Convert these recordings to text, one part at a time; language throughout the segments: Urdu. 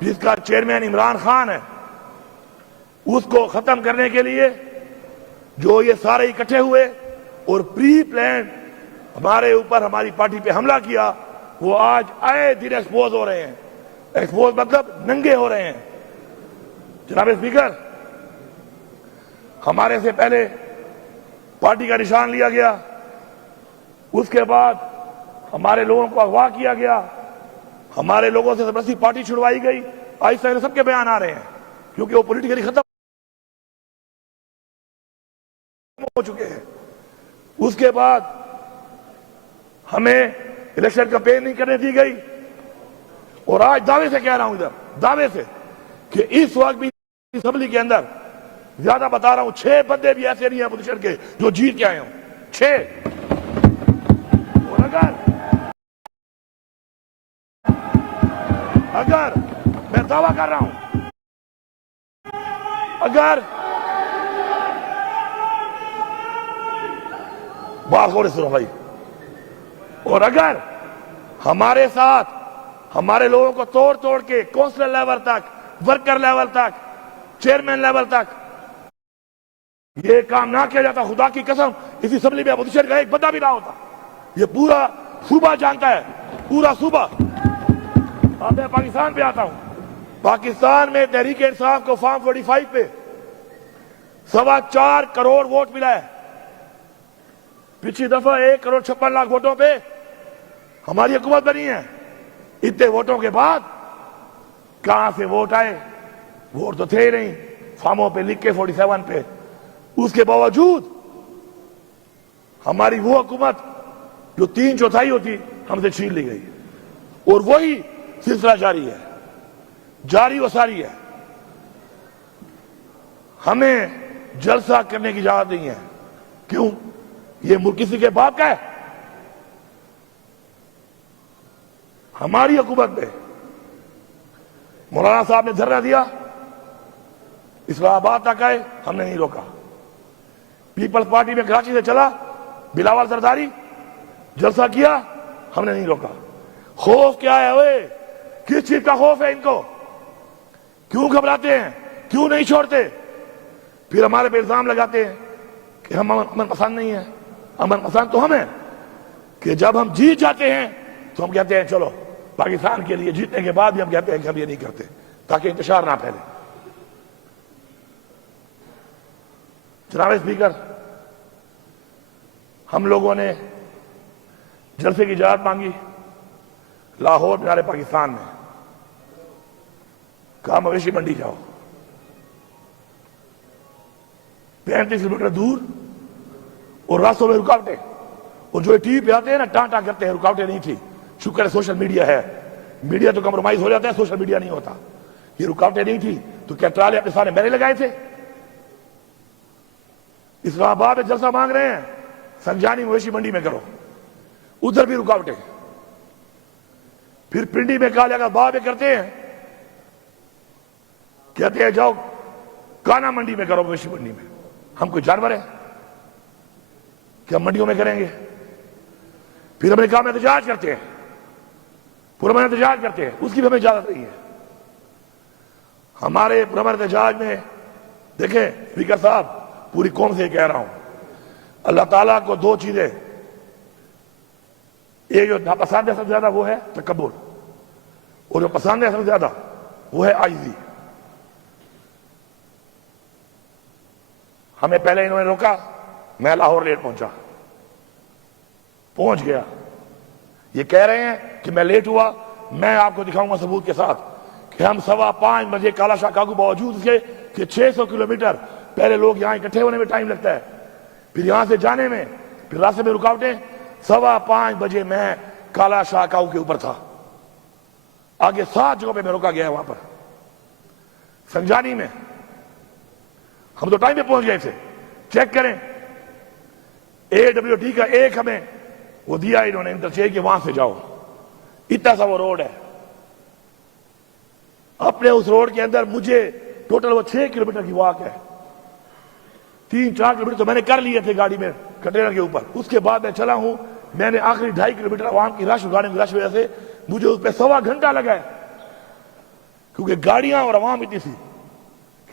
جس کا چیئرمین عمران خان ہے، اس کو ختم کرنے کے لیے جو یہ سارے اکٹھے ہوئے اور پری پلانڈ ہمارے اوپر ہماری پارٹی پہ حملہ کیا، وہ آج آئے دن ایکسپوز ہو رہے ہیں۔ ایکسپوز مطلب ننگے ہو رہے ہیں۔ جناب اسپیکر، ہمارے سے پہلے پارٹی کا نشان لیا گیا، اس کے بعد ہمارے لوگوں کو اغوا کیا گیا، ہمارے لوگوں سے زبردستی پارٹی چھڑوائی گئی۔ آہستہ آہستہ سب کے بیان آ رہے ہیں کیونکہ وہ پولیٹیکلی ختم ہو چکے ہیں۔ اس کے بعد ہمیں الیکشن کمپین نہیں کرنے دی گئی، اور آج دعوے سے کہہ رہا ہوں، ادھر دعوے سے، کہ اس وقت بھی اسمبلی کے اندر زیادہ بتا رہا ہوں 6 بندے بھی ایسے نہیں ہیں اپوزیشن کے جو جیت کے آئے ہوں، 6۔ اور اگر میں دعویٰ کر رہا ہوں، اگر بات ہو رہی سنو بھائی، اور اگر ہمارے ساتھ ہمارے لوگوں کو توڑ توڑ کے کونسلر لیول تک، ورکر لیول تک، چیئرمین لیول تک یہ کام نہ کیا جاتا، خدا کی قسم اس اسمبلی میں اپوزیشن کا ایک بندہ بھی نہ ہوتا۔ یہ پورا صوبہ جانتا ہے، پورا صوبہ۔ اب میں پاکستان پہ آتا ہوں۔ پاکستان میں تحریک انصاف کو فارم 45 پہ 4.25 کروڑ ووٹ ملا ہے۔ پچھلی دفعہ 1.56 کروڑ ووٹوں پہ ہماری حکومت بنی ہے۔ اتنے ووٹوں کے بعد کہاں سے ووٹ آئے؟ ووٹ تو تھے ہی نہیں، فارموں پہ لکھ کے 47 پہ۔ اس کے باوجود ہماری وہ حکومت جو 3/4 ہوتی ہم سے چھین لی گئی، اور وہی سلسلہ جاری ہے، جاری و ساری ہے۔ ہمیں جلسہ کرنے کی اجازت نہیں ہے۔ کیوں؟ یہ ملک کسی کے باپ کا ہے؟ ہماری حکومت میں مولانا صاحب نے دھرنا دیا، اسلام آباد تک آئے، ہم نے نہیں روکا۔ پیپلز پارٹی میں کراچی سے چلا بلاول زرداری، جلسہ کیا، ہم نے نہیں روکا۔ خوف کیا ہے؟ اوے کس چیز کا خوف ہے ان کو؟ کیوں گھبراتے ہیں؟ کیوں نہیں چھوڑتے؟ پھر ہمارے پہ الزام لگاتے ہیں کہ ہم امن پسند نہیں ہیں۔ امن پسند تو ہم ہیں کہ جب ہم جیت جاتے ہیں تو ہم کہتے ہیں چلو پاکستان کے لیے، جیتنے کے بعد بھی ہم کہتے ہیں کہ ہم یہ نہیں کرتے تاکہ انتشار نہ پھیلے۔ جناب اسپیکر، ہم لوگوں نے جلسے کی اجازت مانگی لاہور مینار پاکستان میں، کہا مویشی منڈی جاؤ، 35 کلومیٹر دور، اور راستوں میں رکاوٹیں، اور جو ٹی وی پہ آتے ہیں نا ٹانٹا کرتے ہیں، رکاوٹیں نہیں تھی۔ شکر ہے سوشل میڈیا ہے، میڈیا تو کمپرومائز ہو جاتا ہے، سوشل میڈیا نہیں ہوتا۔ یہ رکاوٹیں نہیں تھی تو کیا ٹرالے اپنے سارے میرے لگائے تھے؟ اسلام آباد میں جلسہ مانگ رہے ہیں، سنجانی مویشی منڈی میں کرو، ادھر بھی رکاوٹیں۔ پھر پنڈی میں کہا جائے باب کرتے ہیں، کہتے ہیں جاؤ کانا منڈی میں کرو، مویشی منڈی میں۔ ہم کوئی جانور ہیں کہ ہم منڈیوں میں کریں گے؟ پھر ہم نے کہا ہم احتجاج کرتے ہیں، پرامن احتجاج کرتے ہیں، اس کی بھی ہمیں اجازت نہیں ہے۔ ہمارے پرامن احتجاج میں دیکھیں اسپیکر صاحب، پوری قوم سے کہہ رہا ہوں، اللہ تعالیٰ کو 2 چیزیں، ایک جو ناپسند ہے سب سے زیادہ وہ ہے تکبر، اور جو پسند ہے سب سے زیادہ وہ ہے عاجزی۔ ہمیں پہلے انہوں نے روکا، میں لاہور لیٹ پہنچ گیا۔ یہ کہہ رہے ہیں کہ میں لیٹ ہوا، میں آپ کو دکھاؤں گا ثبوت کے ساتھ کہ ہم 5:15 بجے کالا شاہ کاغو، باوجود اس کے کہ 600 کلومیٹر پہلے لوگ یہاں اکٹھے ہونے میں ٹائم لگتا ہے، پھر یہاں سے جانے میں، پھر راستے میں رکاوٹیں۔ 5:15 بجے میں کالا شاہ کاغو کے اوپر تھا، آگے 7 جگہوں پہ میں روکا گیا، وہاں پر سنجانی میں ہم تو ٹائم پہ پہنچ گئے تھے۔ چیک کریں AWT کا ایک ہمیں وہ دیا انہوں نے انٹرچینج کہ وہاں سے جاؤ، اتنا سا وہ روڈ ہے۔ اپنے اس روڈ کے اندر مجھے ٹوٹل وہ 6 کلومیٹر کی واک ہے، 3-4 کلومیٹر تو میں نے کر لیے تھے گاڑی میں کنٹینر کے اوپر۔ اس کے بعد میں چلا ہوں، میں نے آخری 2.5 کلومیٹر عوام کی رش، گاڑی کی رش وجہ سے مجھے اس پہ 1.25 گھنٹہ لگا ہے۔ کیونکہ گاڑیاں اور عوام اتنی تھی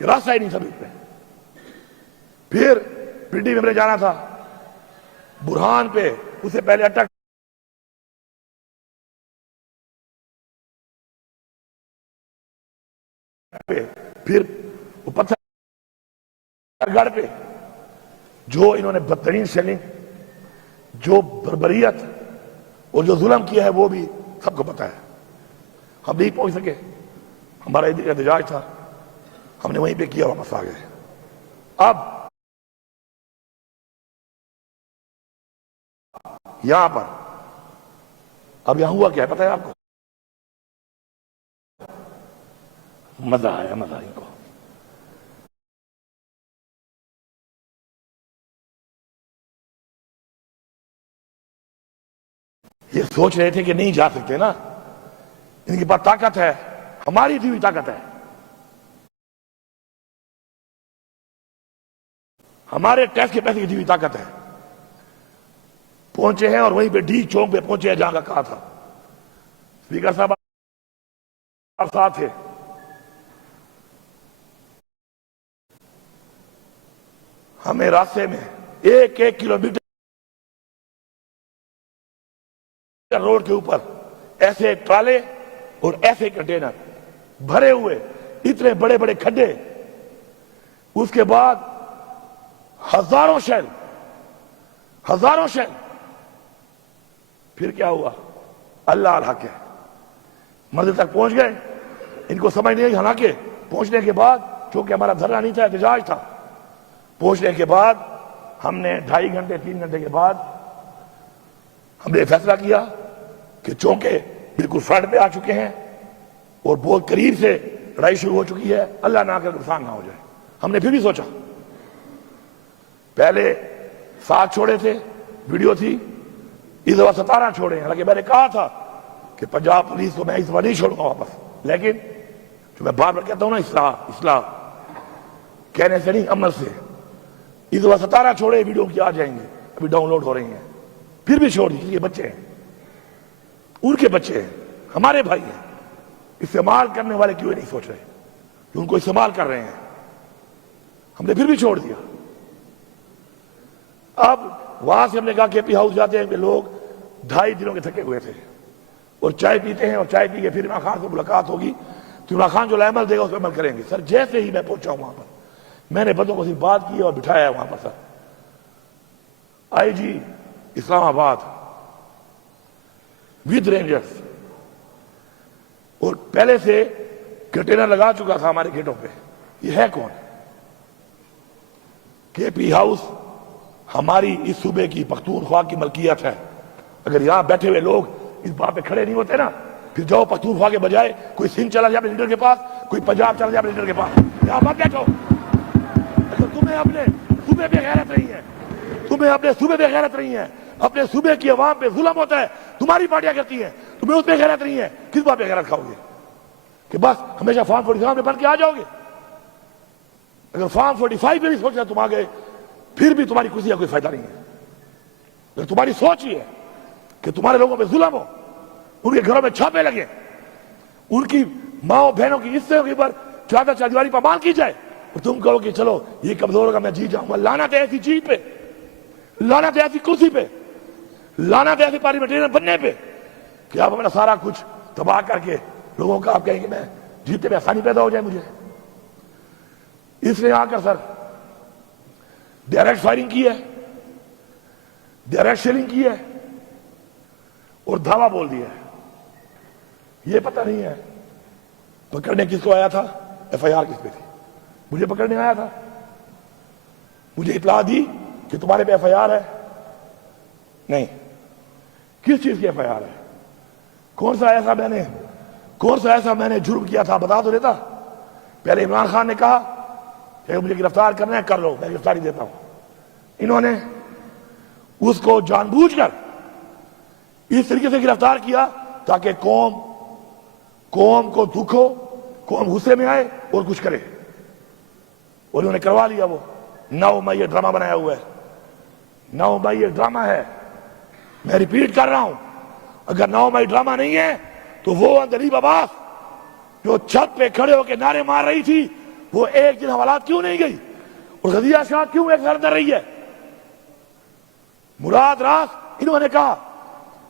کہ راستہ ہی نہیں تھا بیچ میں. پھر پنڈی میں ہمیں جانا تھا برہان پہ، اس سے پہلے اٹک پہ، پھر وہ پتھر گڑھ پہ. جو انہوں نے بدترین سیلنگ، جو بربریت اور جو ظلم کیا ہے وہ بھی سب کو پتا ہے. ہم نہیں پہنچ سکے، ہمارا احتجاج تھا، ہم نے وہیں پہ کیا، واپس آ گئے. اب یہاں پر اب یہاں ہوا کیا ہے پتا ہے آپ کو؟ مزہ آیا، مزہ ان کو. یہ سوچ رہے تھے کہ نہیں جا سکتے نا، ان کے پاس طاقت ہے، ہماری دی ہوئی طاقت ہے، ہمارے ٹیکس کے پیسے کی دی ہوئی طاقت ہے. پہنچے ہیں اور وہیں پہ ڈی چوک پہ پہنچے ہیں جہاں کا کہا تھا. اسپیکر صاحب آپ ساتھ تھے. ہمیں راستے میں 1 کلومیٹر روڈ کے اوپر ایسے ٹرالے اور ایسے کنٹینر بھرے ہوئے، اتنے بڑے بڑے کھڈے، اس کے بعد ہزاروں شیل. پھر کیا ہوا؟ اللہ الحق ہے، منزل تک پہنچ گئے. ان کو سمجھ نہیں آئی، حالانکہ پہنچنے کے بعد، چونکہ ہمارا دھرنا نہیں تھا، احتجاج تھا، پہنچنے کے بعد ہم نے 2.5 گھنٹے 3 گھنٹے کے بعد ہم نے فیصلہ کیا کہ چونکہ بالکل فرنٹ پہ آ چکے ہیں اور بہت قریب سے لڑائی شروع ہو چکی ہے، اللہ نہ کر نقصان نہ ہو جائے. ہم نے پھر بھی سوچا، پہلے 7 چھوڑے تھے، ویڈیو تھی، اس دفعہ 17 چھوڑے ہیں. حالانکہ میں نے کہا تھا کہ پنجاب پولیس کو میں اس دفعہ نہیں چھوڑوں گا واپس، لیکن جو میں بار بار کہتا ہوں نا، اصلاح کہنے سے نہیں، عمل سے. اس دفعہ 17 چھوڑے، ویڈیو کی آ جائیں گے، ابھی ڈاؤن لوڈ ہو رہی ہیں. پھر بھی چھوڑ دیجیے، بچے ہیں، ان کے بچے ہیں، ہمارے بھائی ہیں. استعمال کرنے والے کیوں نہیں سوچ رہے کہ ان کو استعمال کر رہے ہیں؟ ہم نے پھر بھی چھوڑ دیا. اب وہاں سے ہم نے کہا کہ پی ہاؤس جاتے ہیں کہ لوگ 2.5 دنوں کے تھکے ہوئے تھے اور چائے پیتے ہیں، اور چائے پی کے پھر عمران خان سے ملاقات ہوگی تو عمران خان جو عمل دے گا اس پہ عمل کریں گے. سر جیسے ہی میں پہنچا ہوں وہاں پر، میں نے بندوں کو صرف بات کی اور بٹھایا وہاں پر. سر آئی جی اسلام آباد ود رینجرز، اور پہلے سے کنٹینر لگا چکا تھا ہمارے گیٹوں پہ. یہ ہے کون؟ کے پی ہاؤس ہماری اس صوبے کی پختونخوا کی ملکیت ہے. اگر یہاں بیٹھے ہوئے لوگ اس بات پہ کھڑے نہیں ہوتے نا، پھر جاؤ پختونخوا کے بجائے کوئی سندھ چلا جائے اپنے لیڈر کے پاس، کوئی پنجاب چلا جائے اپنے لیڈر کے پاس. یہاں مت بیٹھو. اگر تمہیں اپنے صوبے پہ غیرت نہیں ہے، تمہیں اپنے صوبے پہ غیرت نہیں ہے، اپنے صوبے کی عوام پہ ظلم ہوتا ہے، تمہاری پارٹیاں کرتی ہیں، تمہیں اس پہ غیرت نہیں ہے، کس بات پہ غیرت کھاؤ گے؟ کہ بس ہمیشہ فارم 45 میں بن کے آ جاؤ گے؟ اگر فارم 45 پہ بھی سوچنا تم آ گئے، پھر بھی تمہاری کسی کا کوئی فائدہ نہیں ہے. اگر تمہاری سوچ ہی ہے کہ تمہارے لوگوں پہ ظلم ہو، ان کے گھروں میں چھاپے لگے، ان کی ماں بہنوں کی حصے کے اوپر چادر چاردیواری پر مال کی جائے، اور تم کہو کہ چلو یہ کمزور ہوگا میں جیت جاؤں گا. لعنت ہے ایسی چیز پہ، لعنت ہے ایسی کرسی پہ، لعنت ہے ایسی پارلیمنٹرین بننے پہ کہ آپ اپنا سارا کچھ تباہ کر کے لوگوں کا آپ کہیں گے میں جیتنے میں آسانی پیدا ہو جائے مجھے. اس لیے آ کر سر ڈائریکٹ فائرنگ کی ہے، ڈائریکٹ شیلنگ کی ہے اور دھاوا بول دیا ہے. یہ پتہ نہیں ہے پکڑنے کس کو آیا تھا، ایف آئی آر کس پہ تھی. مجھے پکڑنے آیا تھا، مجھے اطلاع دی کہ تمہارے پہ ایف آئی آر ہے. نہیں، کس چیز کی ایف آئی آر ہے؟ کون سا ایسا میں نے جرم کیا تھا بتا تو دیتا. پہلے عمران خان نے کہا کہ مجھے گرفتار کرنا ہے، کر لو، میں گرفتاری دیتا ہوں. انہوں نے اس کو جان بوجھ کر اس طریقے سے گرفتار کیا تاکہ قوم کو دکھ ہو، قوم غصے میں آئے اور کچھ کرے. اور انہوں نے کروا لیا. وہ 9 مئی یہ ڈرامہ بنایا ہوا ہے، 9 مئی یہ ڈرامہ ہے. میں ریپیٹ کر رہا ہوں، اگر 9 مئی ڈرامہ نہیں ہے تو وہ غریب عباس جو چھت پہ کھڑے ہو کے نعرے مار رہی تھی وہ ایک دن حوالات کیوں نہیں گئی؟ اور غزیہ شاہ کیوں ایک سر اندر رہی ہے؟ مراد راس انہوں نے کہا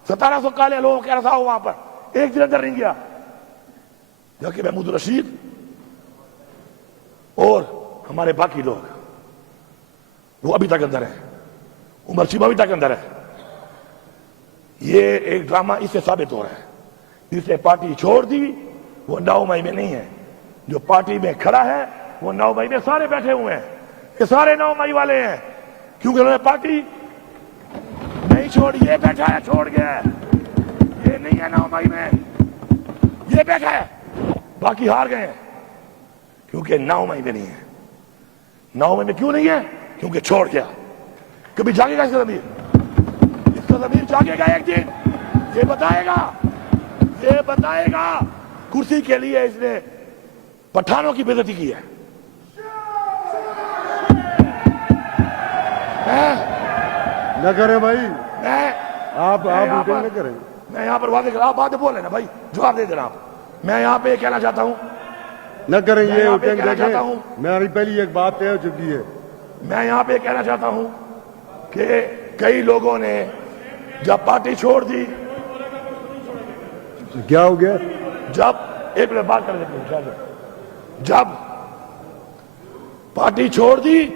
1700 کالے لوگوں کہہ رہا تھا وہاں پر، ایک دن اندر نہیں گیا، جبکہ محمود رشید اور ہمارے باقی لوگ وہ ابھی تک اندر ہیں، عمر چیمہ ابھی تک اندر ہے۔ یہ ایک ڈرامہ اس سے ثابت ہو رہا ہے، جس نے پارٹی چھوڑ دی وہ 9 مئی میں نہیں ہے، جو پارٹی میں کھڑا ہے وہ 9 مئی میں سارے بیٹھے ہوئے ہیں، یہ سارے 9 مئی والے ہیں، کیونکہ انہوں نے پارٹی نہیں چھوڑی، یہ بیٹھا ہے چھوڑ گیا ہے، یہ نہیں ہے 9 مئی میں، یہ بیٹھا ہے، باقی ہار گئے ہیں، کیونکہ 9 مئی میں نہیں ہے۔ 9 مئی میں کیوں نہیں ہے؟ کیونکہ چھوڑ گیا۔ کبھی جاگے گا اس کا ضمیر؟ اس کا ضمیر جاگے گا ایک دن، یہ بتائے گا کرسی کے لیے اس نے پٹھانوں کی بے عزتی کی ہے۔ نہ کریں بھائی، میں آپ میٹنگ نہ کریں۔ میں یہاں پر واضح کر، آپ باتیں بولیں نا بھائی، جواب دے دینا آپ۔ میں یہاں پہ یہ کہنا چاہتا ہوں، نہ کریں یہ یہاں پہ میٹنگ کہنا چاہتا دیکھیں، ہوں، میری پہلی ایک بات طے ہو چکی ہے۔ میں یہاں پہ کہنا چاہتا ہوں کہ کئی لوگوں نے جب پارٹی چھوڑ دی، کیا ہو گیا؟ جب ایک منٹ بات کر دیتے ہیں، جب پارٹی چھوڑ دی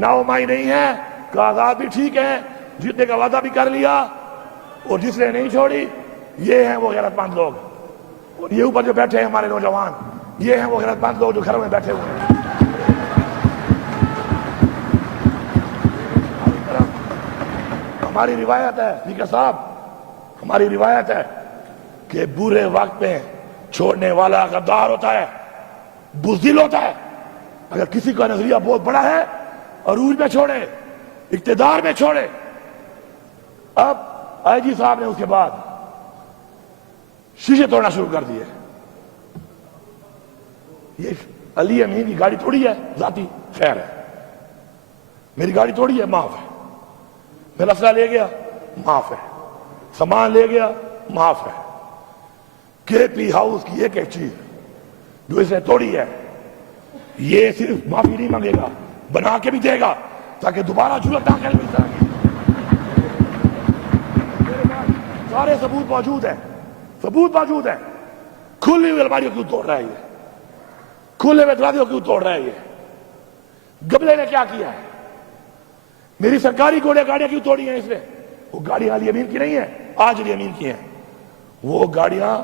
9 مئی نہیں ہے، کاغذات بھی ٹھیک ہے، جیتنے کا وعدہ بھی کر لیا، اور جس نے نہیں چھوڑی یہ ہیں وہ غیرت مند لوگ، اور یہ اوپر جو بیٹھے ہیں ہمارے نوجوان، یہ ہیں وہ غیرت مند لوگ جو گھروں میں بیٹھے ہوئے ہیں۔ ہماری روایت ہے اسپیکر صاحب، ہماری روایت ہے کہ برے وقت میں چھوڑنے والا غدار ہوتا ہے، بزدل ہوتا ہے۔ اگر کسی کا نظریہ بہت بڑا ہے، عروج میں چھوڑے، اقتدار میں چھوڑے۔ اب آئی جی صاحب نے اس کے بعد شیشے توڑنا شروع کر دیے۔ یہ علی امین کی گاڑی تھوڑی ہے ذاتی، خیر ہے، میری گاڑی تھوڑی ہے، معاف ہے، میرا اسلحہ لے گیا معاف ہے، سامان لے گیا معاف ہے۔ کے پی ہاؤس کی ایک ایک چیز جو اس نے توڑی ہے، یہ صرف معافی نہیں مانگے گا، بنا کے بھی دے گا تاکہ دوبارہ جرأت نہ کرے اس طرح کی۔ سارے ثبوت موجود ہیں، ثبوت موجود ہے۔ کھلی ہوئی الماریوں کیوں توڑ رہا ہے یہ؟ کھلے ہوئے دروازوں کیوں توڑ رہا ہے یہ؟ گبلے نے کیا کیا ہے؟ میری سرکاری گاڑیاں کیوں توڑی ہیں اس نے؟ وہ گاڑیاں علی امین کی نہیں ہیں، آج علی امین کی ہیں، وہ گاڑیاں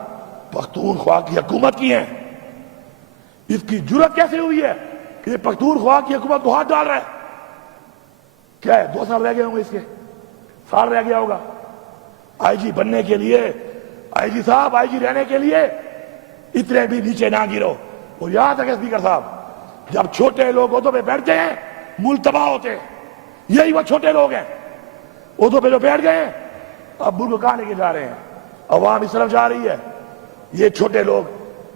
پختونخوا کی حکومت کی ہیں۔ اس کی جرأت کیسے ہوئی ہے کہ یہ پختونخوا کی حکومت کو ہاتھ ڈال رہا ہے؟ کیا ہے 2 سال رہ گئے ہوں گے، اس کے سال رہ گیا ہوگا۔ آئی جی بننے کے لیے، آئی جی صاحب آئی جی رہنے کے لیے اتنے بھی نیچے نہ گرو۔ اور یہاں تک اسپیکر صاحب، جب چھوٹے لوگ عہدوں پہ بیٹھتے ہیں ملک تباہ ہوتے ہیں، یہی وہ چھوٹے لوگ ہیں عہدوں پہ جو بیٹھ گئے ہیں، اب ملک کہاں لے کے جا رہے ہیں؟ عوام اس طرف جا رہی ہے، یہ چھوٹے لوگ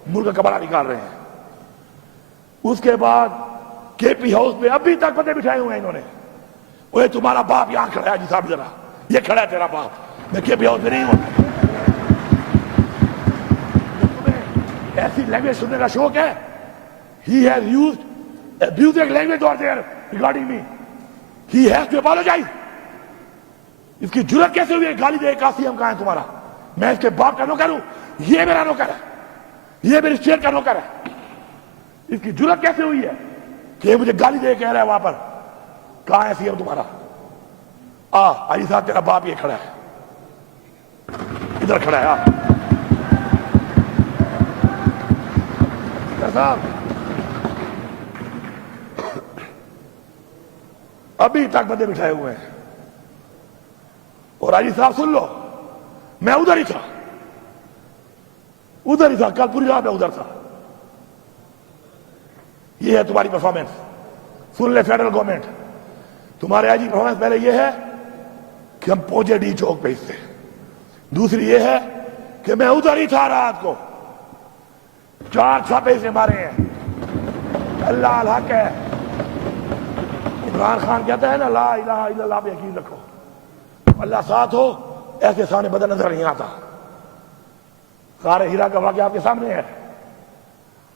ملک کا کپڑا نکال رہے ہیں۔ اس کے بعد کے پی ہاؤس پہ ابھی تک بندے بٹھائے ہوئے ہیں انہوں نے، وہ تمہارا باپ یہاں کھڑا ہے جی صاحب، ذرا یہ کھڑا ہے تیرا باپ، میں کے پی ہاؤس میں نہیں ہوں۔ تمہیں ایسی لینگویج سننے کا شوق ہے؟ He has used abusive language over there regarding me. He has to apologize. اس کی جرأت کیسے ہوئی ہے گالی دے؟ قاسم کہاں ہے تمہارا؟ میں اس کے باپ کا نوکر ہوں، یہ میرا نوکر ہے، یہ میری اسٹیٹ کا نوکر ہے۔ اس کی جرأت کیسے ہوئی ہے کہ یہ مجھے گالی دے کہہ رہا ہے وہاں پر؟ کہاں ہے سی ایم تمہارا؟ علی صاحب تیرا باپ یہ کھڑا ہے، ادھر کھڑا ہے۔ صاحب ابھی تک بندے بٹھائے ہوئے ہیں، اور علی صاحب سن لو، میں ادھر ہی تھا، کل پوری رات میں ادھر تھا۔ یہ ہے تمہاری پرفارمنس، سن لے فیڈرل گورنمنٹ، تمہارے آئی جی پرفارمنس پہلے یہ ہے کہ ہم پہنچے ڈی چوک پہ، اس سے دوسری یہ ہے کہ میں ادھر ہی تھا رات کو، 4 چھاپے سے مارے ہیں۔ اللہ الحق ہے، عمران خان کہتا ہے نا لا الہ الا اللہ پہ یقین رکھو، اللہ ساتھ ہو ایسے سامنے بدن نظر نہیں آتا۔ غار ہیرا کا واقعہ آپ کے سامنے ہے،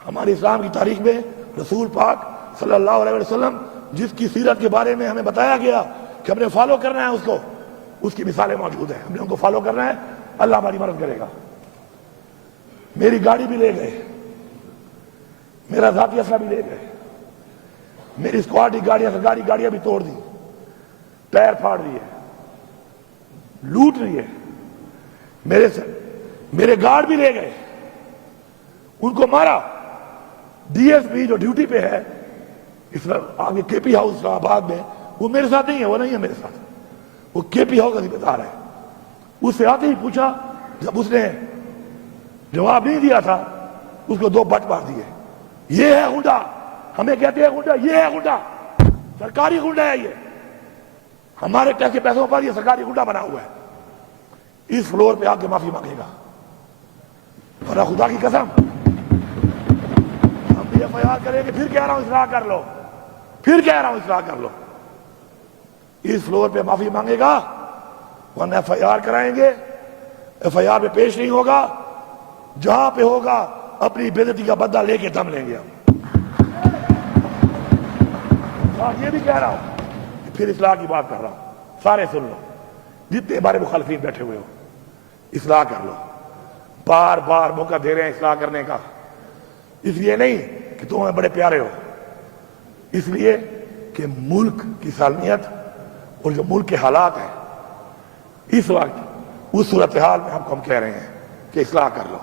ہماری اسلام کی تاریخ میں رسول پاک صلی اللہ علیہ وسلم جس کی سیرت کے بارے میں ہمیں بتایا گیا کہ ہم نے فالو کرنا ہے اس کو، اس کی مثالیں موجود ہیں. ہم نے ان کو فالو کرنا ہے، اللہ ہماری مدد کرے گا. میری گاڑی بھی لے گئے، میرا ذاتی اسلحہ بھی لے گئے، میری اسکواڈ کی گاڑیاں بھی توڑ دی، ٹائر پھاڑ دیے، لوٹ رہی ہے. میرے گارڈ بھی لے گئے، ان کو مارا. ڈی ایس پی جو ڈیوٹی پہ ہے آگے کے پی ہاؤس اسلام آباد میں، وہ میرے ساتھ نہیں ہے، وہ نہیں ہے میرے ساتھ، وہ کے پی ہاؤس کا ذمہ دار ہے. اس سے آتے ہی پوچھا، جب اس نے جواب نہیں دیا تھا اس کو 2 بٹ مار دیے. یہ ہے غنڈا، ہمیں کہتے ہیں غنڈا، یہ ہے غنڈا، سرکاری غنڈا ہے یہ، ہمارے ٹیکس کے پیسوں پر یہ سرکاری غنڈا بنا ہوا ہے. اس فلور پہ آ کے معافی مانگے گا، ورنہ خدا کی قسم ہم بھی ایف آئی آر کریں گے. پھر کہہ رہا ہوں اصلاح کر لو، پھر کہہ رہا ہوں اصلاح کر لو. اس فلور پہ معافی مانگے گا، ورنہ ایف آئی آر کرائیں گے. ایف آئی آر پہ پیش نہیں ہوگا، جہاں پہ ہوگا اپنی بے عزتی کا بدلہ لے کے دم لیں گے ہم. یہ بھی کہہ رہا ہوں، پھر اصلاح کی بات کر رہا ہوں. سارے سن لو، جتنے ہمارے مخالفین بیٹھے ہوئے ہو، اصلاح کر لو. بار بار موقع دے رہے ہیں اصلاح کرنے کا، اس لیے نہیں کہ تم ہمیں بڑے پیارے ہو، اس لیے کہ ملک کی سالمیت اور جو ملک کے حالات ہیں اس وقت، اس صورتحال میں ہم کہہ رہے ہیں کہ اصلاح کر لو.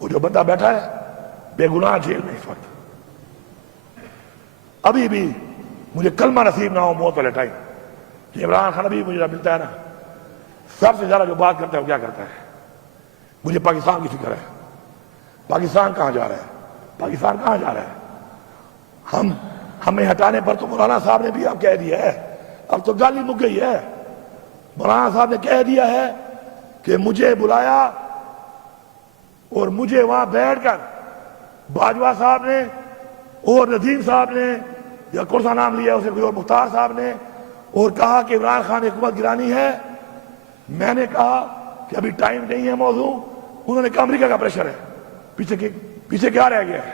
وہ جو بندہ بیٹھا ہے بے گناہ جیل میں اس وقت، ابھی بھی مجھے کلمہ نصیب نہ ہو موت والے ٹائم کہ عمران خان ابھی مجھے ملتا ہے نا، سب سے زیادہ جو بات کرتا ہے وہ کیا کرتا ہے؟ مجھے پاکستان کی فکر ہے. پاکستان کہاں جا رہا ہے؟ پاکستان کہاں جا رہا ہے؟ ہمیں ہٹانے پر تو مولانا صاحب نے بھی اب کہہ دیا ہے، اب تو گالی مک گئی ہے. مولانا صاحب نے کہہ دیا ہے کہ مجھے بلایا اور مجھے وہاں بیٹھ کر باجوہ صاحب نے اور ندیم صاحب نے، یا کون سا نام لیا اسے کوئی اور، مختار صاحب نے، اور کہا کہ عمران خان نے حکومت گرانی ہے. میں نے کہا کہ ابھی ٹائم نہیں ہے موضوع. انہوں نے کہا امریکہ کا پریشر ہے. پیچھے کیا رہ گیا ہے؟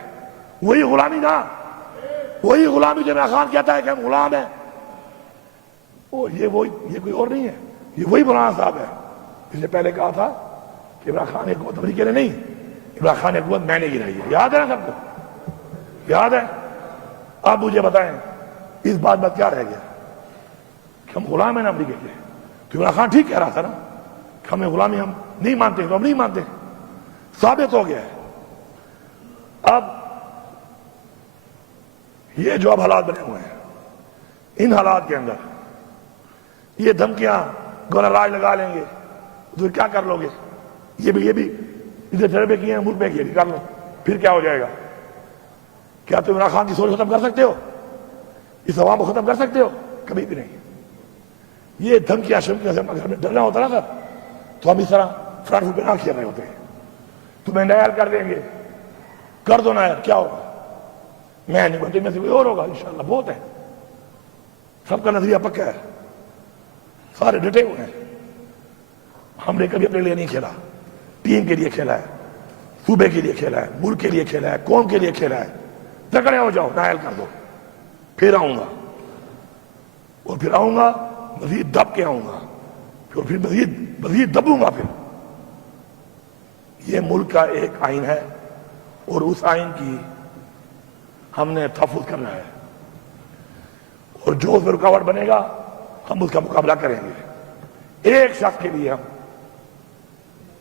وہی غلامی نا، وہی غلامی جو عمران خان کہتا ہے کہ ہم غلام ہیں. یہ کوئی اور نہیں ہے، یہ وہی مولانا صاحب ہے. اس نے پہلے کہا تھا کہ عمران خان نے حکومت امریکہ نے نہیں، عمران خان نے حکومت میں نے گرائی ہے. یاد ہے نا سب کو؟ یاد ہے؟ آپ مجھے بتائیں اس بات میں کیا رہ گیا کہ ہم غلام ہیں نا امریکہ کے؟ تو عمران خان ٹھیک کہہ رہا تھا نا کہ ہمیں غلامی ہم نہیں مانتے، تو ہم نہیں مانتے. ثابت ہو گیا ہے. اب یہ جو اب حالات بنے ہوئے ہیں، ان حالات کے اندر یہ دھمکیاں گورنر راج لگا لیں گے تو کیا کر لو گے؟ یہ بھی ادھر تجربے کیے ہیں ملک میں، یہ بھی کر لو، پھر کیا ہو جائے گا؟ کیا تم عمران خان کی سوچ ختم کر سکتے ہو؟ اس عوام کو ختم کر سکتے ہو؟ کبھی بھی نہیں. یہ دھمکیاں شمکیاں سے اگر ہمیں ڈرنا ہوتا نا سر، تو ہم اس طرح فرنٹ فٹ پہ نہ کھیل رہے ہوتے. تمہیں نائر کر دیں گے، کر دو نائر، کیا ہوگا؟ میں نہیں بنتی، میں سے کوئی اور ہوگا انشاءاللہ. بہت ہے، سب کا نظریہ پکا ہے، سارے ڈٹے ہوئے ہیں. ہم نے کبھی اپنے لیے نہیں کھیلا، ٹیم کے لیے کھیلا ہے، صوبے کے لیے کھیلا ہے، ملک کے لیے کھیلا ہے، قوم کے لیے کھیلا ہے. تکڑے ہو جاؤ، نائل کر دو، پھر آؤں گا، اور پھر آؤں گا مزید دب کے آؤں گا، پھر مزید دبوں گا. پھر یہ ملک کا ایک آئین ہے اور اس آئین کی ہم نے تحفظ کرنا ہے، اور جو اس میں رکاوٹ بنے گا ہم اس کا مقابلہ کریں گے. ایک شخص کے لیے ہم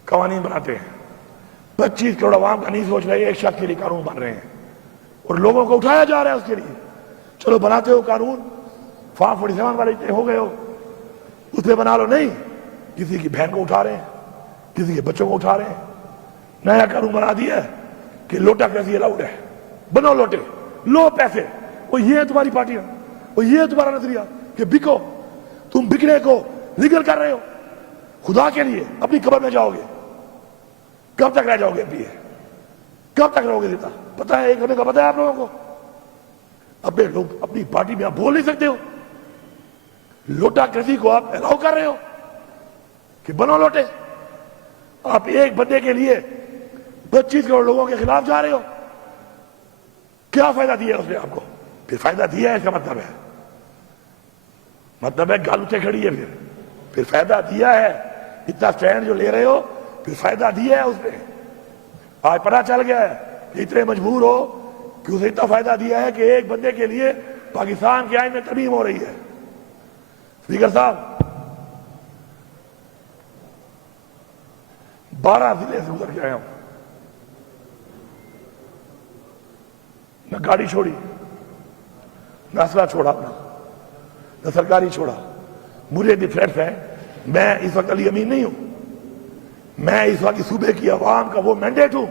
قوانین بناتے ہیں، 25 کروڑ عوام کا نہیں سوچ رہے، ایک شخص کے لیے قانون بن رہے ہیں اور لوگوں کو اٹھایا جا رہا ہے اس کے لیے. چلو بناتے ہو قانون، فارم 47 والے ہو گئے ہو، اس پہ بنا لو. نہیں، کسی کی بہن کو اٹھا رہے ہیں، کسی کے بچوں کو اٹھا رہے ہیں. نیا قانون بنا دیا ہے کہ لوٹا کیسی الاؤڈ ہے، بنو لوٹے، لو پیسے. وہ یہ ہے تمہاری پارٹیاں، وہ یہ ہے تمہارا نظریہ کہ بکو. تم بکنے کو لیگل کر رہے ہو. خدا کے لیے اپنی قبر میں جاؤ گے، کب تک رہ جاؤ گے؟ کب تک رہو گے دیتا؟ پتہ ہے ایک ہونے کا پتہ ہے آپ لوگوں کو؟ اپنے لوگ اپنی پارٹی میں آپ بول نہیں سکتے ہو. لوٹا کسی کو آپ الاؤ کر رہے ہو کہ بنو لوٹے. آپ ایک بندے کے لیے 25 کروڑ لوگوں کے خلاف جا رہے ہو. کیا فائدہ دیا ہے اس نے آپ کو؟ پھر فائدہ دیا ہے اس کا مطلب ہے گال اٹھے کھڑی ہے. پھر فائدہ دیا ہے. اتنا سٹینڈ جو لے رہے ہو پھر فائدہ دیا ہے اس نے. آج پتہ چل گیا ہے کہ اتنے مجبور ہو کہ اسے اتنا فائدہ دیا ہے کہ ایک بندے کے لیے پاکستان کے آئین میں ترمیم ہو رہی ہے. اسپیکر صاحب 12 ضلع سے گزر کے آیا ہوں. نہ گاڑی چھوڑی، نہ اسلحہ چھوڑا اپنا، نہ سرکاری چھوڑا. مجھے بھی تھریٹس ہیں. میں اس وقت علی امین نہیں ہوں. میں اس وقت صوبے کی عوام کا وہ مینڈیٹ ہوں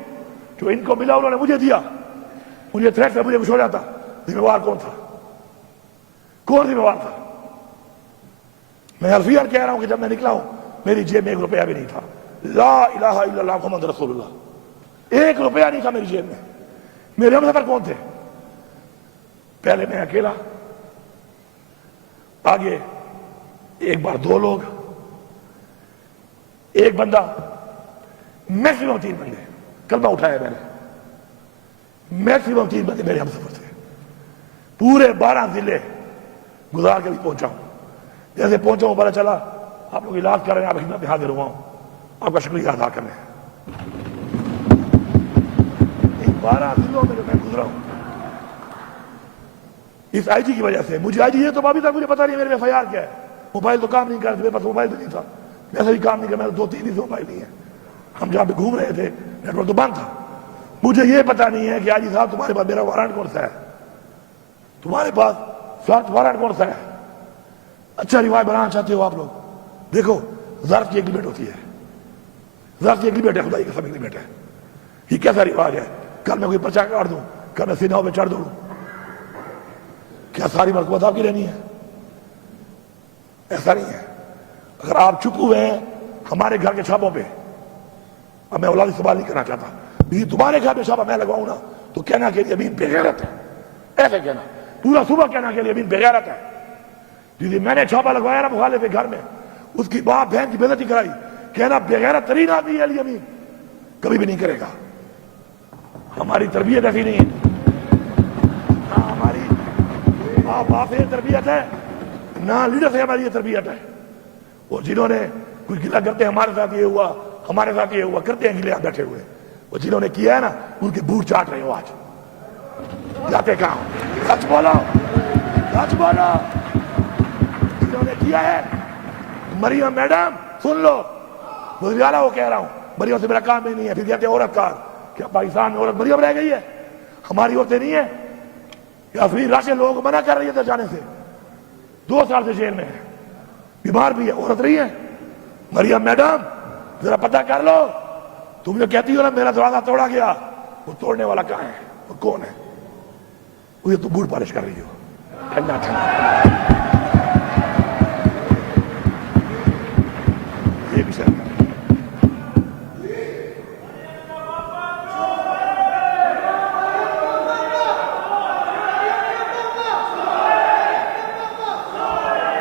جو ان کو ملا انہوں نے مجھے دیا. مجھے تھریٹس ہے، مجھے کچھ ہو جاتا. ذمہ وار کون تھا؟ کون ذمہ وار تھا؟ میں الفیار کہہ رہا ہوں کہ جب میں نکلا ہوں میری جیب میں 1 روپیہ بھی نہیں تھا. لا الہ الا اللہ محمد رسول اللہ. 1 روپیہ نہیں تھا میری جیب میں. میرے ہم سفر کون تھے؟ پہلے میں اکیلا، آگے ایک بار 2 لوگ، ایک بندہ، میکسیمم 3 بندے. کلمہ اٹھایا میں نے. میکسیمم 3 بندے میرے ہم سفر تھے. پورے 12 ضلع گزار کے بھی پہنچا ہوں. جیسے پہنچا ہوں پتہ چلا آپ لوگ علاج کر رہے ہیں، آپ خدمت میں حاضر ہوا ہوں. آپ کا شکریہ ادا کرنے. 12 ضلعوں میں جو میں گزرا ہوں اس آئی جی کی وجہ سے. مجھے آئی جی یہ تو ابھی تک مجھے پتا نہیں میرے ایف آئی آر کیا ہے. موبائل تو کام نہیں کر رہے، میرے پاس موبائل بھی نہیں تھا. ویسے بھی کام نہیں کر، میرے 2-3 ہی موبائل نہیں ہے. ہم جہاں پہ گھوم رہے تھے نیٹ ورک تو بند تھا. مجھے یہ پتا نہیں ہے کہ آئی جی صاحب تمہارے پاس میرا وارنٹ کون سا ہے، تمہارے پاس سخت وارنٹ کون سا ہے. اچھا روایت بنانا چاہتے ہو آپ لوگ؟ دیکھو ظرف کی ایگریمنٹ ہوتی ہے. ظرف کی ایگریمنٹ ہے، خدائی قسم ایگریمنٹ ہے. یہ کیسا رواج ہے؟ کل میں کوئی پرچہ کاٹ دوں، کل میں سیناؤں پہ چڑھ دوں. کیا ساری مرکوبات آپ کی رہنی ہے؟ ایسا نہیں ہے. اگر آپ چپ ہوئے ہیں ہمارے گھر کے چھاپوں پہ، اب میں اولادی سوال نہیں کرنا چاہتا، لیکن تمہارے گھر پہ چھاپا میں لگواؤں نا تو کہنا کہ امین بے غیرت ہے. ایسے کہنا پورا صبح کہنا کہ امین بے غیرت ہے. جی میں نے چھاپا لگوایا نا مخالف کے گھر میں، اس کی باپ بہن کی بے عزتی کرائی، کہنا بے غیرت ترین آدمی ہے علی امین. کبھی بھی نہیں کرے گا. ہماری تربیت ایسی نہیں ہے. نہ ہماری باپ سے تربیت ہے، نہ لیڈر سے ہماری یہ تربیت ہے. وہ جنہوں نے کچھ گلا کرتے ہیں ہمارے ساتھ یہ ہوا، ہمارے ساتھ یہ ہوا، کرتے ہیں گلے آپ بیٹھے ہوئے. وہ جنہوں نے کیا ہے نا ان کے بوٹ چاٹ رہے ہو آج. جاتے کہاں؟ سچ بولو، سچ بولو. جنہوں نے کیا ہے، مریم میڈم سن لو، وزیر اعلیٰ وہ کہہ رہا ہوں، مریم سے میرا کام ہی نہیں ہے. پھر کہتے ہیں عورت کار. کیا پاکستان میں عورت مریم رہ گئی ہے؟ ہماری عورتیں نہیں ہیں. یا پھر راشن لوگوں کو منع کر رہی ہے ادھر جانے سے. 2 سال سے جیل میں ہے، بیمار بھی ہے. عورت رہی ہے مریم میڈم؟ ذرا پتہ کر لو. تم جو کہتی ہو نا میرا دروازہ توڑا گیا، وہ توڑنے والا کہاں ہے، وہ کون ہے؟ وہ تو بوٹ پالش کر رہی ہو. ٹھنڈا ٹھنڈا یہ بھی شرم ہے.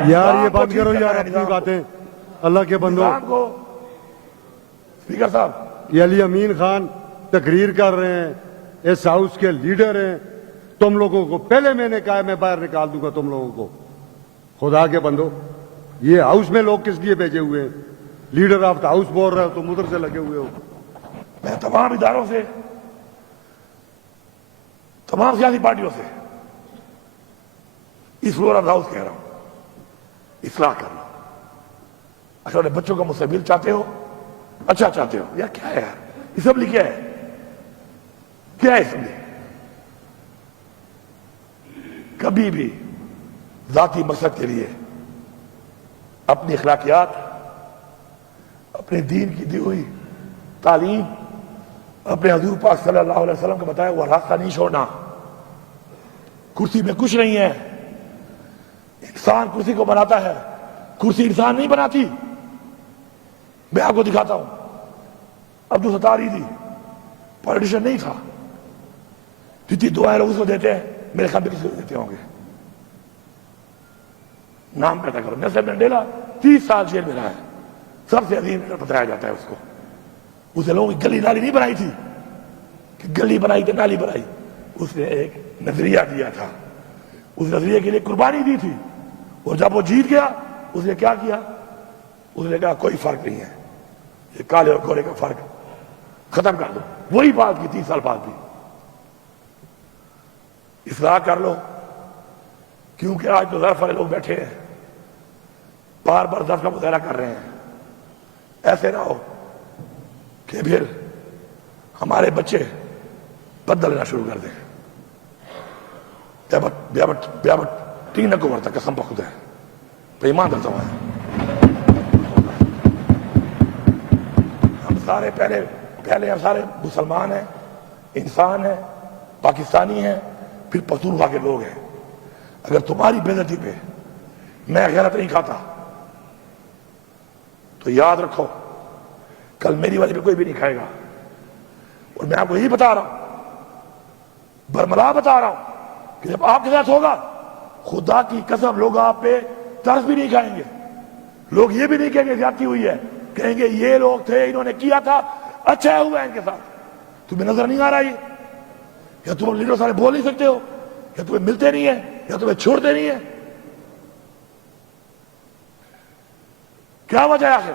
یار یہ بند کرو یار اپنی باتیں، اللہ کے بندو. نظام کو اسپیکر صاحب یہ علی امین خان تقریر کر رہے ہیں، اس ہاؤس کے لیڈر ہیں. تم لوگوں کو پہلے میں نے کہا ہے میں باہر نکال دوں گا تم لوگوں کو. خدا کے بندو یہ ہاؤس میں لوگ کس لیے بھیجے ہوئے ہیں؟ لیڈر آف دا ہاؤس بول رہے ہو تم ادھر سے لگے ہوئے ہو. میں تمام اداروں سے، تمام سیاسی پارٹیوں سے اس فلور آف ہاؤس کہہ رہا ہوں، اصلاح کر لو. اچھا بچوں کا مستقبل چاہتے ہو، اچھا چاہتے ہو، یار کیا ہے یار اسمبلی؟ کیا ہے، کیا ہے اسمبلی؟ کبھی بھی ذاتی مقصد کے لیے اپنی اخلاقیات، اپنے دین کی دی ہوئی تعلیم، اپنے حضور پاک صلی اللہ علیہ وسلم کا بتایا وہ راستہ نہیں چھوڑنا. کرسی میں کچھ نہیں ہے. انسان کرسی کو بناتا ہے، کرسی انسان نہیں بناتی. میں آپ کو دکھاتا ہوں، عبدالستار ایدھی پولیٹیشین نہیں تھا. جتنی دعائیں لوگ اس کو دیتے ہیں میرے خیال میں کسی کو دیتے ہوں گے. نام پیدا کرو. نیلسن منڈیلا 30 سال جیل میں رہا ہے، سب سے عظیم لیڈر بتایا جاتا ہے اس کو. اسے لوگوں کی گلی نالی نہیں بنائی تھی، کہ گلی بنائی کہ نالی بنائی، اس نے ایک نظریہ دیا تھا، اس نظریے کے لیے قربانی دی تھی، اور جب وہ جیت گیا اس نے کیا کیا؟ اس نے کہا کوئی فرق نہیں ہے، یہ کالے اور گورے کا فرق ختم کر دو۔ وہی بات کی 30 سال بعد بھی، اصلاح کر لو، کیونکہ آج تو ظرف والے لوگ بیٹھے ہیں بار بار ظرف کا مظاہرہ کر رہے ہیں۔ ایسے نہ ہو کہ پھر ہمارے بچے بدلنا شروع کر دیں۔ بیابٹ تین کو ورتا قسم پہ خدا ہے، پہ ایمان درتا ہوا ہے۔ ہم سارے پہلے ہم سارے مسلمان ہیں، انسان ہیں، پاکستانی ہیں، پھر پختونخوا کے لوگ ہیں۔ اگر تمہاری بے عزتی پہ میں غیرت نہیں کھاتا تو یاد رکھو کل میری والی پہ کوئی بھی نہیں کھائے گا۔ اور میں آپ کو یہی بتا رہا ہوں، برملا بتا رہا ہوں کہ جب آپ کے ساتھ ہوگا خدا کی قسم لوگ آپ پہ ترس بھی نہیں کھائیں گے۔ لوگ یہ بھی نہیں کہیں گے زیادتی ہوئی ہے، کہیں گے یہ لوگ تھے انہوں نے کیا تھا، اچھا ہوا ہے ان کے ساتھ۔ تمہیں نظر نہیں آ رہا یہ؟ یا تم لیڈر سارے بول نہیں سکتے ہو، یا تمہیں ملتے نہیں ہیں، یا تمہیں چھوڑتے نہیں ہیں؟ کیا وجہ ہے آخر؟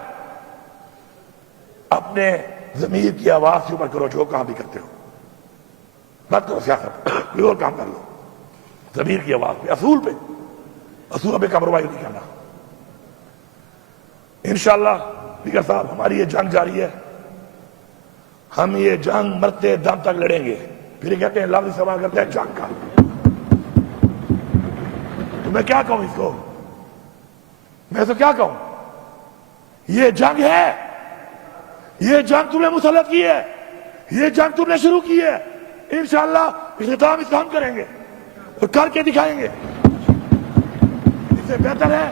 اپنے ضمیر کی آواز کے اوپر کرو جو کام بھی کرتے ہو، مت کرو سیاست، کوئی اور کام کر لو۔ ضمیر کی آواز پہ، اصول پہ کمپرومائز نہیں کرنا۔ انشاءاللہ لیڈر صاحب ہماری یہ جنگ جاری ہے، ہم یہ جنگ مرتے دم تک لڑیں گے۔ پھر یہ کہتے ہیں لفظ استعمال کرتے ہیں جنگ کا، تو میں کیا کہوں اس کو؟ میں تو کیا کہوں؟ یہ جنگ ہے، یہ جنگ تم نے مسلط کی ہے، یہ جنگ تم نے شروع کی ہے۔ انشاءاللہ اختتام اس کا ہم کریں گے اور کر کے دکھائیں گے۔ اس سے بہتر ہے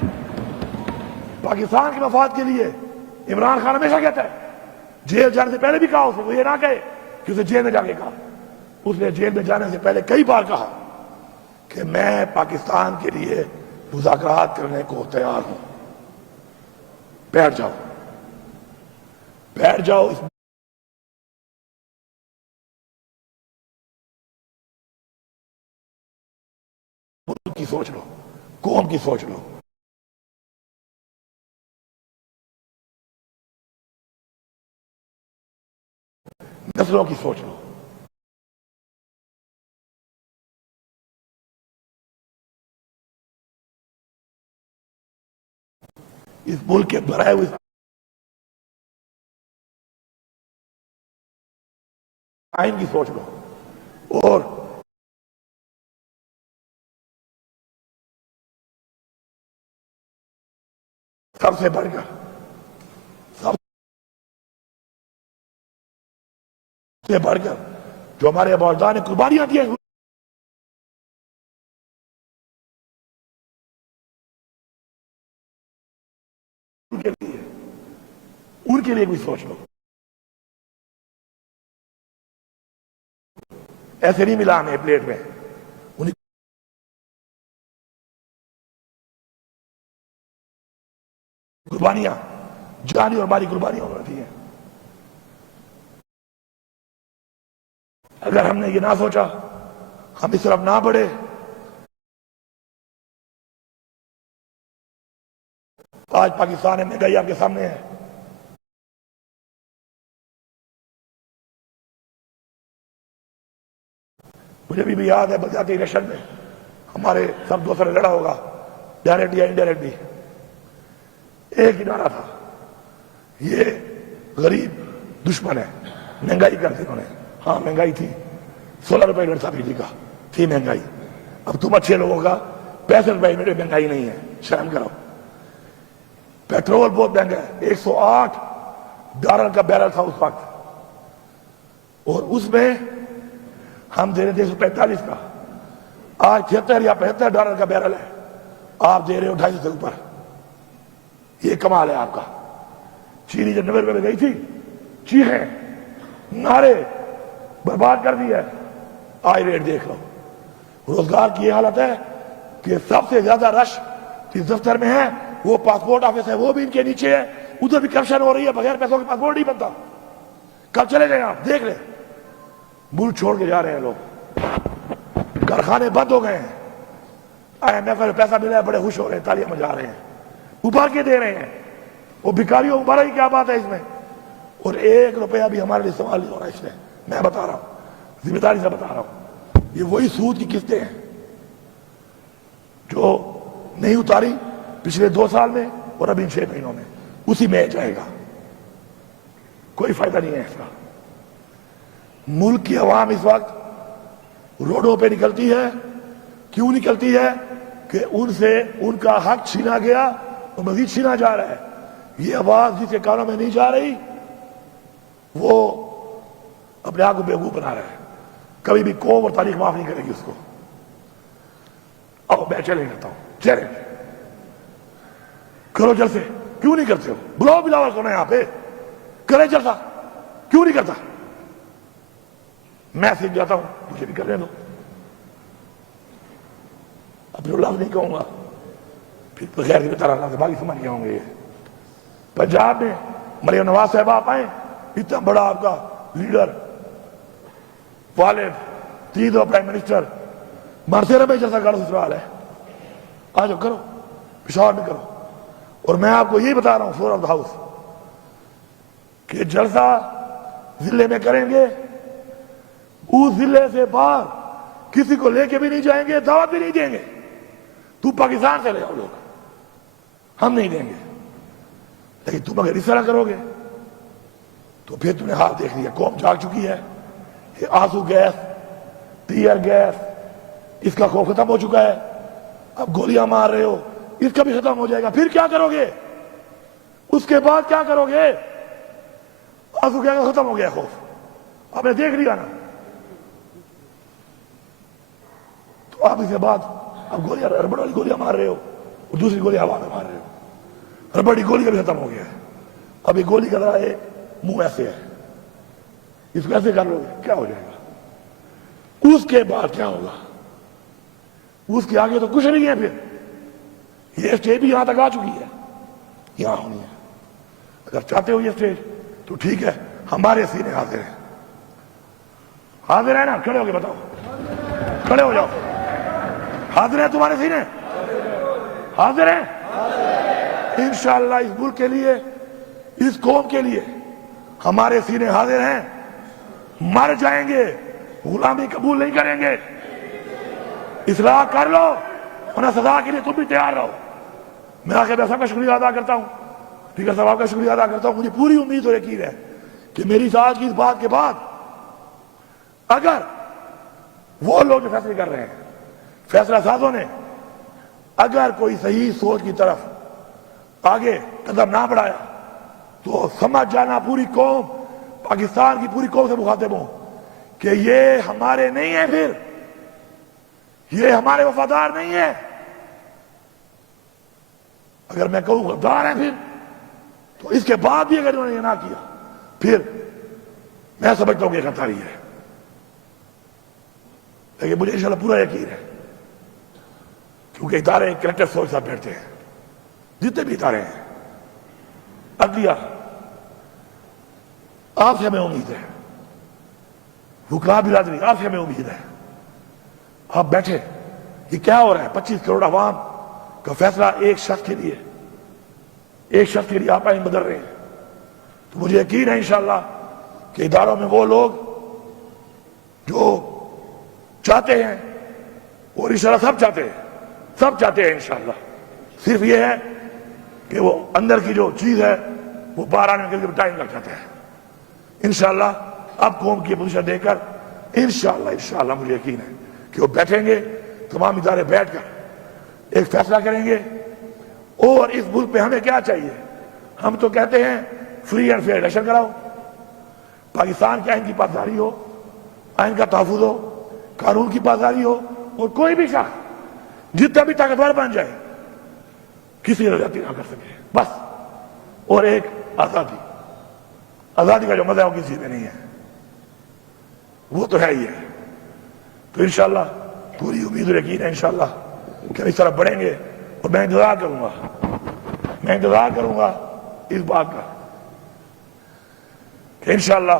پاکستان کے مفاد کے لیے عمران خان ہمیشہ کہتا ہے، جیل جانے سے پہلے بھی کہا اس کو، یہ نہ کہے کہ اسے جیل میں جا کے کہا، اس نے جیل میں جانے سے پہلے کئی بار کہا کہ میں پاکستان کے لیے مذاکرات کرنے کو تیار ہوں۔ بیٹھ جاؤ، بیٹھ جاؤ، اس ملک کی سوچ لو، قوم کی سوچ لو۔ نسلوں کی سوچ لو۔ اس ملک کے بنائے ہوئے آئین کی سوچ لو، اور سب سے بڑھ کر جو ہمارے اباء نے قربانیاں دی ہیں ان کے لیے بھی سوچ لو۔ ایسے نہیں ملا ہمیں پلیٹ میں، انہیں قربانیاں جانی اور مالی قربانیاں ہوتی ہیں۔ اگر ہم نے یہ نہ سوچا، ہم اس طرف نہ بڑھے، آج پاکستان میں مہنگائی آپ کے سامنے ہے۔ مجھے بھی یاد ہے بلدیاتی الیکشن میں ہمارے سب دوستوں نے لڑا ہوگا، ڈائریکٹ یا انڈائریکٹلی، ایک ہی نعرہ تھا، یہ غریب دشمن ہے، مہنگائی کر دی انہوں نے۔ ہاں مہنگائی تھی، 16 روپے یونٹ تھا بجلی کا، تھی مہنگائی۔ اب تم اچھے لوگوں کا 65 روپے یونٹ میں مہنگائی نہیں ہے، شرم کرو۔ پیٹرول بہت مہنگا ہے، 108 ڈالر کا بیرل تھا اس وقت، اور اس میں ہم دے رہے تھے 145 کا، آج 76 یا 75 ڈالر کا بیرل ہے، آپ دے رہے ہو 250 سے اوپر۔ یہ کمال ہے آپ کا۔ چینی جب 90 روپے میں گئی تھی، چیخیں نعرے برباد کر دی ہے، آج ریٹ دیکھ لو۔ روزگار کی یہ حالت ہے کہ سب سے زیادہ رش جس دفتر میں ہے وہ پاسپورٹ آفس ہے، وہ بھی ان کے نیچے ہے، ادھر بھی کرپشن ہو رہی ہے، بغیر پیسوں کے پاسپورٹ نہیں بنتا۔ کل چلے جائیں آپ دیکھ لیں، ملک چھوڑ کے جا رہے ہیں لوگ, کارخانے بند ہو گئے ہیں, IMF کا پیسہ ملا ہے, بڑے خوش ہو رہے ہیں, تالیاں بجا رہے ہیں, ابھار کے دے رہے ہیں. وہ بھکاریوں ابھارا ہی کیا بات ہے اس میں, اور 1 روپیہ بھی ہمارے لیے سوال نہیں ہو رہا اس میں. میں بتا رہا ہوں, ذمہ داری سے بتا رہا ہوں, یہ وہی سود کی قسطیں ہیں جو نہیں اتاری پچھلے 2 سال میں اور ابھی 6 مہینوں میں, اسی میں جائے گا. کوئی فائدہ نہیں ہے اس کا. ملک کی عوام اس وقت روڈوں پہ نکلتی ہے. کیوں نکلتی ہے؟ کہ ان سے ان کا حق چھینا گیا اور مزید چھینا جا رہا ہے. یہ آواز جس کے کانوں میں نہیں جا رہی وہ اپنے آپ کو بیوقوف بنا رہا ہے. کبھی بھی قوم اور تاریخ معاف نہیں کرے گی اس کو. میں چیلنج کرتا ہوں, چیلنج کرو جلسے. کیوں نہیں کرتے ہو؟ بلاؤ بلاول کو نا یہاں پہ, کرے جلسہ. کیوں نہیں کرتا؟ میں سیکھ جاتا ہوں, مجھے بھی کرنے دو. اپنے لفظ نہیں کہوں گا, پھر بغیر کی طرح سے باقی سمجھ گئے ہوں گے. پنجاب میں مریم نواز صاحب آپ آئیں, اتنا بڑا آپ کا لیڈر, والد, 3 پرائم منسٹر, مارسیرا میں جلسہ کرو, سسرال ہے, آ جاؤ کرو, پشاور میں کرو. اور میں آپ کو یہی بتا رہا ہوں فلور آف دا ہاؤس کہ جلسہ ضلع میں کریں گے, اس ضلع سے باہر کسی کو لے کے بھی نہیں جائیں گے, دعوت بھی نہیں دیں گے. تو پاکستان سے لے آؤ لوگ, ہم نہیں دیں گے. لیکن تم اگر اس طرح کرو گے تو پھر تم نے حال دیکھ لیا. قوم جاگ چکی ہے. یہ آنسو گیس, ٹیئر گیس, اس کا خوف ختم ہو چکا ہے. اب گولیاں مار رہے ہو, اس کا بھی ختم ہو جائے گا. پھر کیا کرو گے؟ اس کے بعد کیا کرو گے؟ آنسو گیس ختم ہو گیا خوف, آپ نے دیکھ لیا نا. تو آپ اس کے بعد اب گولیاں, ربڑ والی گولیاں مار رہے ہو اور دوسری گولی ہوا میں مار رہے ہو. ربڑی گولی کا بھی ختم ہو گیا ہے. اب یہ گولی کا ذرا ہے منہ ایسے ہے, اس کو ایسے کر لو گے کیا ہو جائے گا؟ اس کے بعد کیا ہوگا؟ اس کے آگے تو کچھ نہیں ہے. پھر یہ اسٹیج بھی یہاں تک آ چکی ہے, یہاں ہونی ہے. اگر چاہتے ہو یہ اسٹیج تو ٹھیک ہے, ہمارے سینے حاضر ہیں. حاضر ہے نا؟ کھڑے ہو کے بتاؤ, کھڑے ہو جاؤ. حاضر ہے تمہارے سینے؟ حاضر ہیں انشاءاللہ. اس ملک کے لیے, اس قوم کے لیے ہمارے سینے حاضر ہیں. مر جائیں گے, غلامی قبول نہیں کریں گے. اصلاح کر لو, ورنہ سزا کے لیے تم بھی تیار رہو. میں آخر میں سب کا شکریہ ادا کرتا ہوں, اسپیکر صاحب کا شکریہ ادا کرتا ہوں. مجھے پوری امید اور یقین ہے کہ میری آج کی اس بات کے بعد اگر وہ لوگ جو فیصلے کر رہے ہیں, فیصلہ سازوں نے اگر کوئی صحیح سوچ کی طرف آگے قدم نہ بڑھایا تو سمجھ جانا پوری قوم, پاکستان کی پوری قوم سے مخاطب ہوں کہ یہ ہمارے نہیں ہیں, پھر یہ ہمارے وفادار نہیں ہیں. اگر میں کہوں غدار ہیں پھر, تو اس کے بعد بھی اگر انہوں نے یہ نہ کیا پھر میں سمجھتا ہوں کہ یہ غداری ہے. لیکن مجھے انشاءاللہ پورا یقین ہے, کیونکہ ادارے کریکٹر سوچ ساتھ بیٹھتے ہیں, جتنے بھی ادارے ہیں. عدلیہ, آپ سے ہمیں امید ہے. حکام برادری, آپ سے ہمیں امید ہے. آپ بیٹھے, یہ کیا ہو رہا ہے؟ 25 کروڑ عوام کا فیصلہ ایک شخص کے لیے, ایک شخص کے لیے آپ آئین بدل رہے ہیں. تو مجھے یقین ہے انشاءاللہ کہ اداروں میں وہ لوگ جو چاہتے ہیں, اور انشاءاللہ سب چاہتے ہیں, سب چاہتے ہیں انشاءاللہ. صرف یہ ہے کہ وہ اندر کی جو چیز ہے وہ باہر آنے میں ٹائم لگ جاتا ہے. انشاءاللہ اب قوم کی پوزیشن دے کر انشاءاللہ مجھے یقین ہے کہ وہ بیٹھیں گے, تمام ادارے بیٹھ کر ایک فیصلہ کریں گے. اور اس ملک پہ ہمیں کیا چاہیے؟ ہم تو کہتے ہیں فری اینڈ فیئر الیکشن کراؤ, پاکستان کے آئین کی پاسداری ہو, آئین کا تحفظ ہو, قانون کی پاسداری ہو, اور کوئی بھی شخص جتنا بھی طاقتور بن جائے کسی نے زیادتی نہ کر سکے بس. اور ایک آزادی, آزادی کا جو مزہ ہے وہ کسی میں نہیں ہے, وہ تو ہے ہی ہے. تو انشاءاللہ پوری امید اور یقین ہے انشاءاللہ کہ ہم اس طرح بڑھیں گے. اور میں انتظار کروں گا اس بات کا کہ انشاءاللہ